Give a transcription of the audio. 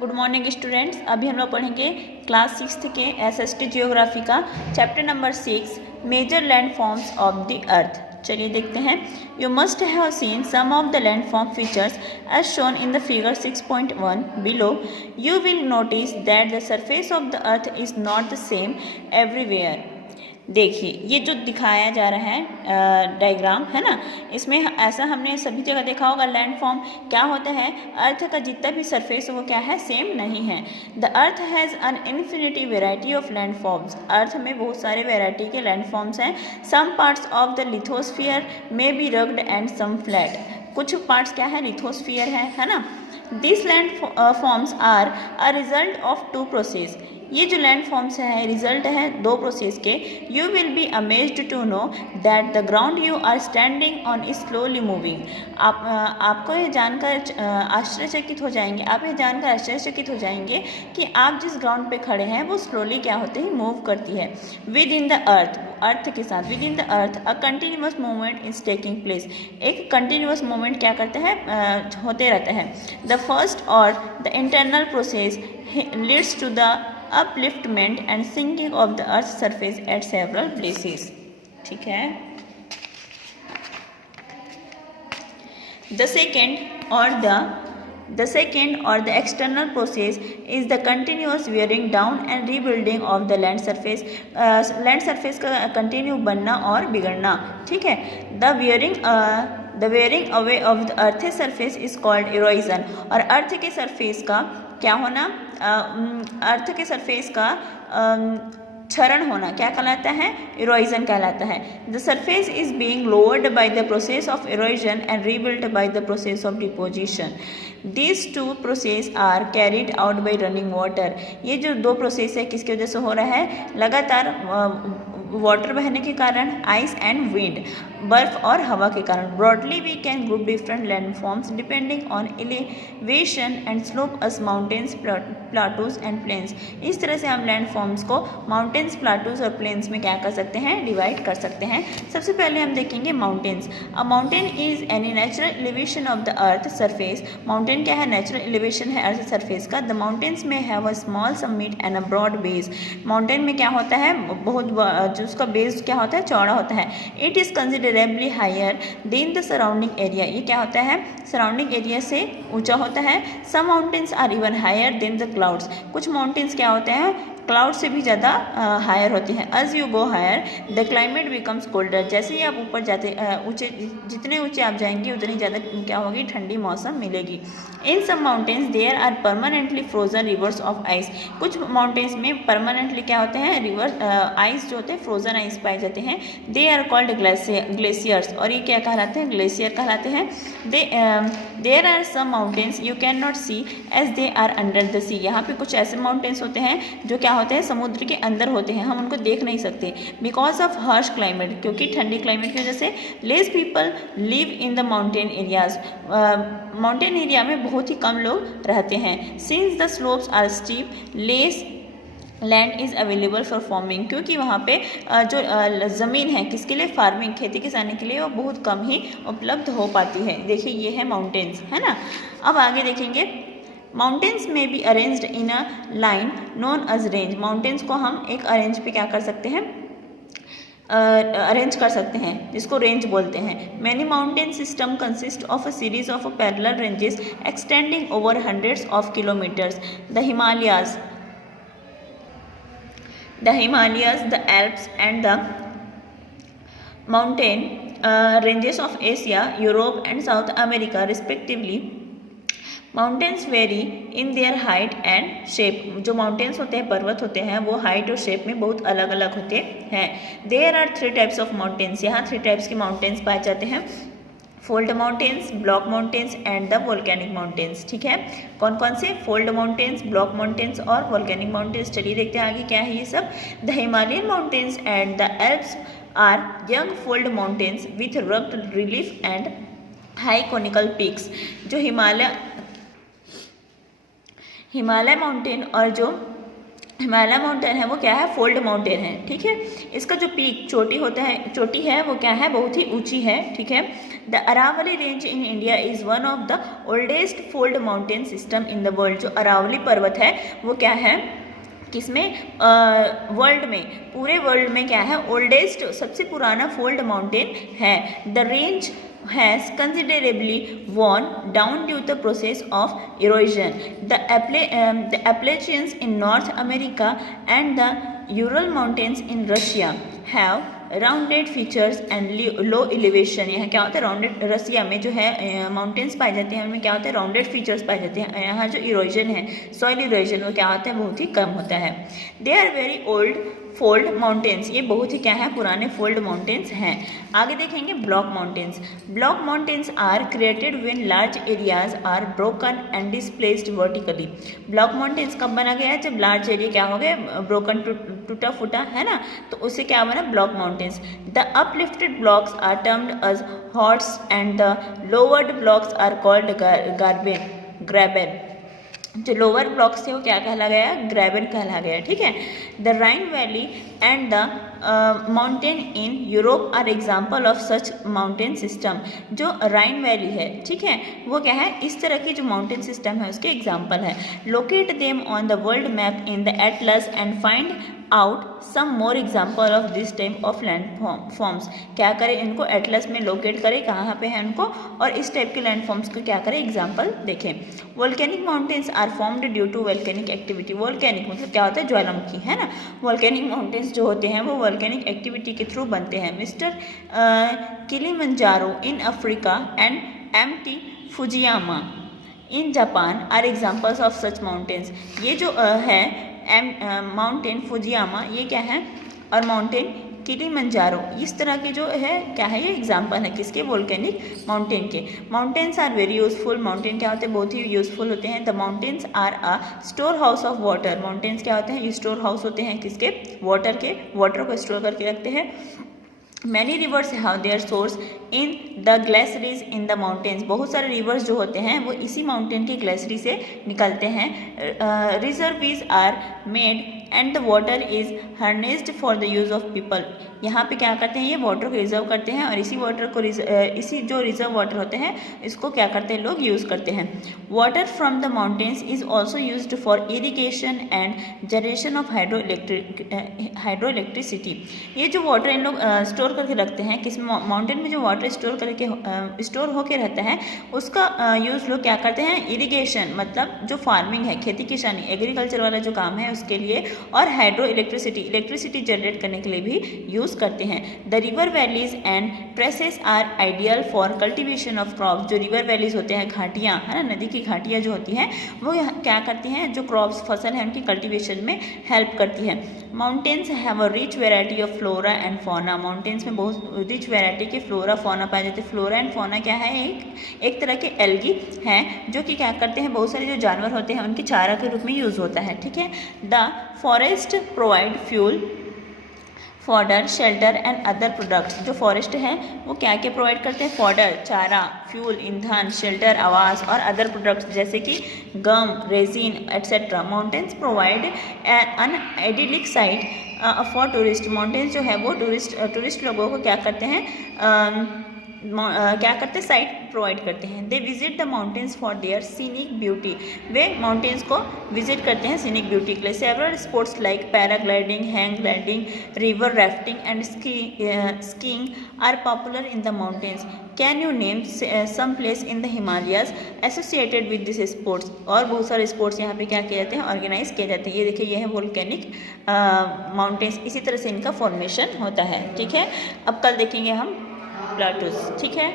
Good morning students. अभी हम लोग पढ़ेंगे क्लास 6 के एसएसटी जियोग्राफी का chapter number 6 major land forms of the earth. चलिए देखते हैं। You must have seen some of the land form features as shown in the figure 6.1 below. You will notice that the surface of the earth is not the same everywhere. देखिए ये जो दिखाया जा रहा है डायग्राम है ना, इसमें ऐसा हमने सभी जगह देखा होगा। लैंडफॉर्म क्या होता है, अर्थ का जितना भी सरफेस वो क्या है, सेम नहीं है। The earth has an infinity variety of landforms. Earth में बहुत सारे वेराइटी के लैंडफॉर्म्स हैं। Some parts of the lithosphere में be rugged and some flat. कुछ पार्ट्स क्या है, लिथोस्फीयर है ना। This land forms are a result of two process. ये जो लैंड फॉर्म्स है रिजल्ट है दो प्रोसेस के। You will be amazed to know that the ground you are standing on is slowly moving. आपको ये जानकर आश्चर्यचकित हो जाएंगे, आप ये जानकर आश्चर्यचकित हो जाएंगे कि आप जिस ग्राउंड पे खड़े हैं वो स्लोली क्या होते हैं, मूव करती है। With in the earth, earth के साथ, within the earth a continuous movement is taking place. एक कंटिन्यूअस मूवमेंट क्या करते हैं, होते रहता है। द फर्स्ट और the internal process leads to the upliftment and sinking of the earth's surface at several places। ठीक है। The second or the external process is the continuous wearing down and rebuilding of the land surface। land surface का continue बनना और बिगड़ना। ठीक है। The wearing away of the earth's surface is called erosion। और अर्थ के सरफेस का क्या होना, अर्थ के सरफेस का क्षरण होना क्या कहलाता है, इरोजन कहलाता है। The surface is being lowered by the process of erosion and rebuilt by the process of deposition. These two process are carried out by running water. ये जो दो प्रोसेस है किसकी वजह से हो रहा है, लगातार वाटर बहने के कारण, आइस एंड विंड, बर्फ और हवा के कारण। Broadly we can group different landforms depending on elevation and slope as mountains, plateaus and plains. इस तरह से हम लैंडफॉर्म्स को माउंटेन्स, प्लाटूज और प्लेन्स में क्या कर सकते हैं, डिवाइड कर सकते हैं। सबसे पहले हम देखेंगे mountains. A mountain is any natural elevation of the earth surface. Mountain क्या है, नेचुरल एलिवेशन है अर्थ सरफेस का। The mountains may have a small summit and a broad base. Mountain में क्या होता है, बहुत जो उसका बेस क्या होता है, चौड़ा होता है। It is considerably higher than the surrounding area. ये क्या होता है, सराउंडिंग एरिया से ऊंचा होता है। Some mountains are even higher than the clouds. कुछ माउंटेन्स क्या होते हैं, क्लाउड से भी ज़्यादा हायर होती हैं। As you go higher the climate becomes colder. जैसे ही आप ऊपर जाते ऊंचे, जितने ऊंचे आप जाएंगे उतनी ज़्यादा क्या होगी, ठंडी मौसम मिलेगी। In some mountains there are permanently frozen rivers of ice. कुछ माउंटेन्स में परमानेंटली क्या होते हैं, रिवर आइस जो होते हैं, फ्रोजन आइस पाए जाते हैं। They are called glaciers. और ये क्या कहलाते हैं, ग्लेशियर कहलाते हैं। There are some mountains you can not see as they are under the sea. यहाँ पे कुछ ऐसे माउंटेन्स होते हैं जो क्या होते हैं, समुद्र के अंदर होते हैं, हम उनको देख नहीं सकते। बिकॉज ऑफ हार्श क्लाइमेट, क्योंकि ठंडी क्लाइमेट की वजह से। Less people live in the mountain areas. Mountain area में बहुत ही कम लोग रहते हैं। Since the slopes are steep less land is available for farming. क्योंकि वहाँ पे जो ज़मीन है किसके लिए, फार्मिंग, खेती किसानी के लिए, वो बहुत कम ही उपलब्ध हो पाती है। देखिए ये है माउंटेन्स, है ना। अब आगे देखेंगे। Mountains may be arranged in a line known as range. Mountains को हम एक अरेंज पे क्या कर सकते हैं, अरेंज कर सकते हैं, जिसको रेंज बोलते हैं। Many mountain system consist of a series of parallel ranges extending over hundreds of kilometres. The Himalayas, the Alps and the mountain ranges of Asia, Europe and South America respectively। Mountains very in their height and shape. जो mountains होते हैं, पर्वत होते हैं, वो height और shape में बहुत अलग अलग होते हैं। There are 3 types of mountains. यहाँ 3 टाइप्स के माउंटेन्स पाए जाते हैं। Fold mountains, block mountains and the volcanic mountains. ठीक है। कौन कौन से, फोल्ड माउंटेन्स, ब्लॉक माउंटेन्स और वोल्केनिक माउंटेन्स। चलिए देखते हैं आगे क्या है ये सब। The Himalayan mountains and the Alps are young fold mountains with rugged relief and high conical peaks. जो हिमालय माउंटेन और जो हिमालय माउंटेन है वो क्या है, फोल्ड माउंटेन है, ठीक है। इसका जो पीक चोटी है वो क्या है, बहुत ही ऊंची है, ठीक है। The Aravalli range in India is one of the oldest fold mountain system in the world. जो अरावली पर्वत है वो क्या है, किसमें, वर्ल्ड में, पूरे वर्ल्ड में क्या है, ओल्डेस्ट, सबसे पुराना फोल्ड माउंटेन है। The range has considerably worn down due to the process of erosion. The Appalachians in North America and the Ural Mountains in Russia have rounded features and low elevation. यहाँ क्या होता है, rounded, रसिया में जो है mountains पाए जाते हैं, उनमें क्या होता है, राउंडेड फीचर्स पाए जाते हैं। यहाँ जो इरोजन है, सॉइल इरोजन, वो क्या होता है, बहुत ही कम होता है। They are very old fold mountains, ये बहुत ही क्या है, पुराने फोल्ड माउंटेन्स हैं। आगे देखेंगे block mountains. Block mountains are created when large areas are broken and displaced vertically. Block mountains कब बना गया है, जब लार्ज एरिया क्या हो गए, ब्रोकन, टूटा फूटा है ना, तो उससे क्या बना, block mountains. The uplifted blocks are termed as horst and the lowered blocks are called graben. जो लोअर ब्लॉक्स थे वो क्या कहला गया, ग्रेबन कहला गया, ठीक है। The Rhine valley and the mountain in Europe are example of such mountain system. जो राइन वैली है, ठीक है, वो क्या है, इस तरह की जो माउंटेन सिस्टम है उसके एग्जाम्पल है। Locate them on the world map in the atlas and find out some more example of this type of land forms. क्या करें, इनको एटलस में लोकेट करें कहाँ पे है उनको, और इस टाइप के लैंड फॉर्म्स को क्या करें, एग्जाम्पल देखें। Volcanic mountains are formed due to volcanic activity. Volcanic मतलब क्या होता है, ज्वालामुखी, है ना। वोल्केनिक माउंटेन्स जो होते हैं वो वोल्केनिक एक्टिविटी के थ्रू बनते हैं। Mister Kilimanjaro in Africa and MT Fujiyama in Japan are examples of such mountains. ये जो है माउंटेन फुजियामा, ये क्या है, और माउंटेन किलिमंजारो, इस तरह के जो है क्या है, ये एग्जाम्पल है किसके, वोल्केनिक माउंटेन के। Mountains are very useful. Mountain क्या होते हैं, बहुत ही यूजफुल होते हैं। The mountains are a store house of water. Mountains क्या होते हैं, ये स्टोर हाउस होते हैं किसके, वाटर के, वाटर को स्टोर करके रखते हैं। Many rivers have their source in the glaciers in the mountains. बहुत सारे रिवर्स जो होते हैं वो इसी माउंटेन के ग्लेसरी से निकलते हैं। Reservoirs are made and the water is harnessed for the use of people. यहाँ पे क्या करते हैं, ये वाटर को रिजर्व करते हैं, और इसी वाटर को इसी जो रिजर्व वाटर होते हैं इसको क्या करते हैं, लोग यूज़ करते हैं। Water from the mountains is also used for irrigation and generation of hydro electricity. ये जो वाटर इन लोग स्टोर करके रखते हैं, किस माउंटेन में जो वाटर स्टोर करके स्टोर होके रहता है उसका यूज़ लोग क्या करते हैं, इरीगेशन मतलब जो फार्मिंग है, खेती किसानी, एग्रीकल्चर वाला जो काम है उसके लिए, और हाइड्रो इलेक्ट्रिसिटी जनरेट करने के लिए भी यूज़ करते हैं। The river valleys and terraces are ideal for cultivation of crops. जो रिवर वैलीज होते हैं, घाटियाँ, है ना, नदी की घाटियाँ जो होती हैं वो क्या करती हैं, जो क्रॉप्स, फसल है उनकी कल्टीवेशन में हेल्प करती है। Mountains have a rich variety of flora and fauna. Mountains में बहुत रिच वेराइटी के फ्लोरा फौना पाए जाते हैं। फ्लोरा एंड फौना क्या है, एक तरह के एल्गी हैं जो कि क्या करते हैं, बहुत सारे जो जानवर होते हैं उनके चारा के रूप में यूज़ होता है, ठीक है। The forest provide fuel, fodder, shelter and other products. जो फॉरेस्ट है वो क्या क्या प्रोवाइड करते हैं, फॉडर, चारा, फ्यूल, ईंधन, शेल्टर, आवास, और अदर प्रोडक्ट्स जैसे कि gum, resin etcetera. Mountains provide an idyllic site for tourist. Mountains जो है वो टूरिस्ट लोगों को क्या करते हैं, साइट प्रोवाइड करते हैं। They visit the mountains for their scenic beauty. वे माउंटेन्स को विजिट करते हैं सीनिक ब्यूटी के लिए। Several sports like paragliding, hang gliding, river rafting and skiing are popular in the mountains. Can you name some place in the Himalayas associated with this sports. और बहुत सारे sports यहाँ पे क्या किए जाते हैं, ऑर्गेनाइज किए जाते हैं। ये देखिए, ये है वोल्केनिक माउंटेन्स, इसी तरह से इनका फॉर्मेशन होता है, ठीक है। अब कल देखेंगे हम प्लाटूस, ठीक है।